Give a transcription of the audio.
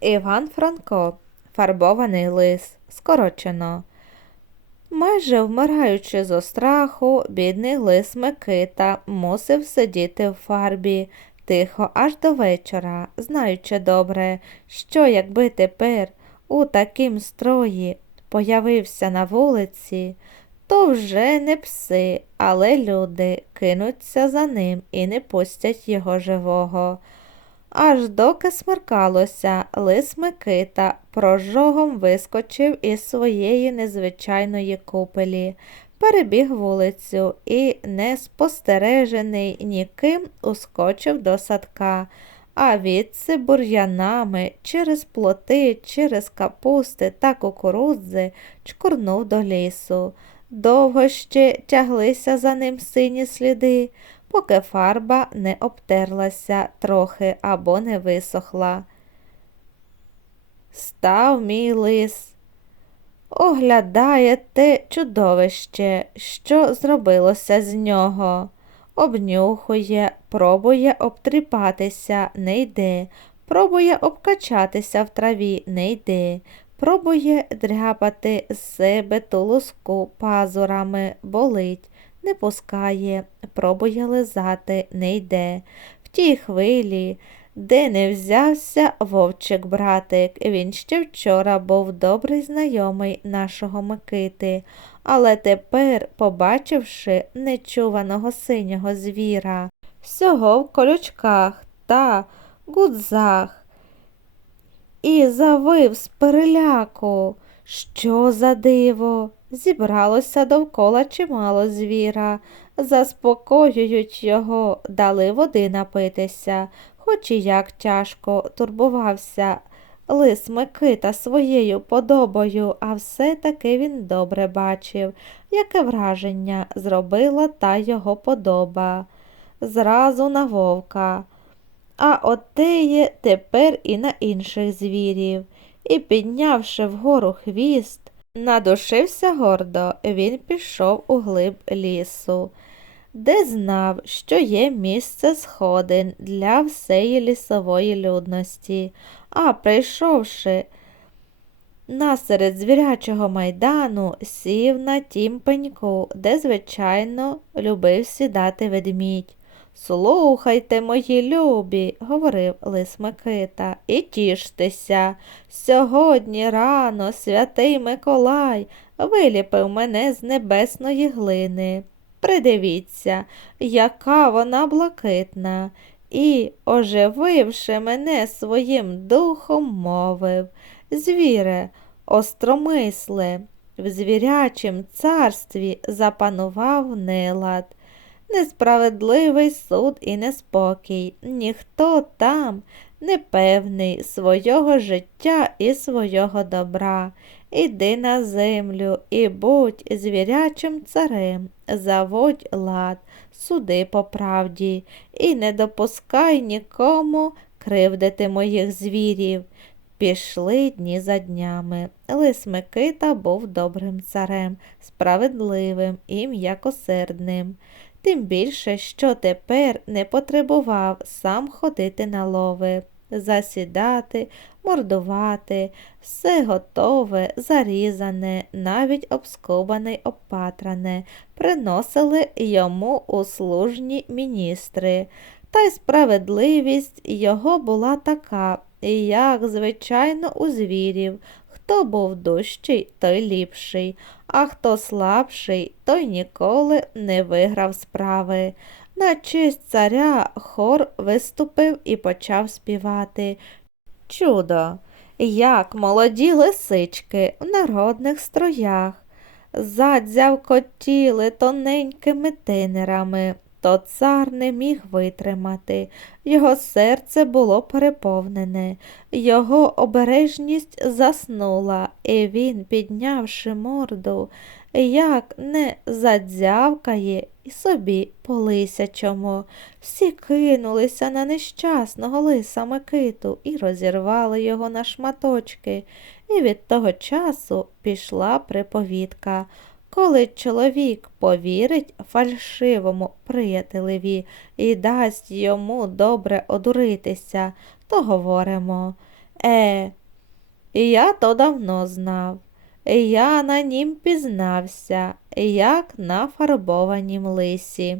Іван Франко, фарбований лис, скорочено. Майже вмираючи зо страху, бідний лис Микита мусив сидіти в фарбі тихо аж до вечора, знаючи добре, що якби тепер у такім строї появився на вулиці, то вже не пси, але люди кинуться за ним і не пустять його живого. Аж доки смеркалося, лис Микита прожогом вискочив із своєї незвичайної купелі, перебіг вулицю і, не спостережений ніким, ускочив до садка, а відси бур'янами через плоти, через капусти та кукурудзи чкурнув до лісу. Довго ще тяглися за ним сині сліди, поки фарба не обтерлася трохи або не висохла. Став мій лис, оглядає те чудовище, що зробилося з нього. Обнюхує, пробує обтріпатися, не йде, пробує обкачатися в траві, не йде, пробує дряпати з себе ту луску пазурами, болить, не пускає, пробує лизати, не йде. В тій хвилі, де не взявся вовчик братик, він ще вчора був добрий знайомий нашого Микити, але тепер, побачивши нечуваного синього звіра, всього в колючках та гудзах, і завив з переляку. Що за диво? Зібралося довкола чимало звіра, заспокоюють його, дали води напитися, хоч і як тяжко турбувався лис Микита своєю подобою, а все-таки він добре бачив, яке враження зробила та його подоба. Зразу на вовка. А отеє тепер і на інших звірів. І, піднявши вгору хвіст, надушився гордо, він пішов у глиб лісу, де знав, що є місце сходин для всеї лісової людності, а прийшовши насеред звірячого майдану, сів на тім пеньку, де, звичайно, любив сідати ведмідь. Слухайте, мої любі, говорив лис Микита, і тіштеся. Сьогодні рано святий Миколай виліпив мене з небесної глини. Придивіться, яка вона блакитна, і, ожививши мене своїм духом, мовив Звіре, остромисле, в звірячім царстві запанував нелад несправедливий суд і неспокій. Ніхто там не певний свого життя і свого добра. Іди на землю і будь звірячим царем, заводь лад, суди по правді, і не допускай нікому кривдити моїх звірів. Пішли дні за днями. Лис Микита був добрим царем, справедливим і м'якосердним тим більше, що тепер не потребував сам ходити на лови, засідати, мордувати, все готове, зарізане, навіть обскубане й обпатране, приносили йому услужні міністри. Та й справедливість його була така, як, звичайно, у звірів. Хто був дужчий, той ліпший, а хто слабший, той ніколи не виграв справи. На честь царя хор виступив і почав співати. Чудо, як молоді лисички в народних строях, задзявкотіли тоненькими тинерами, то цар не міг витримати, його серце було переповнене, його обережність заснула, і він, піднявши морду, як не задзявкає і собі по лисячому. Всі кинулися на нещасного лиса Микиту і розірвали його на шматочки, і від того часу пішла приповідка. Коли чоловік повірить фальшивому приятелеві і дасть йому добре одуритися, то говоримо Е, я то давно знав. Я на нім пізнався, як на фарбованім лисі.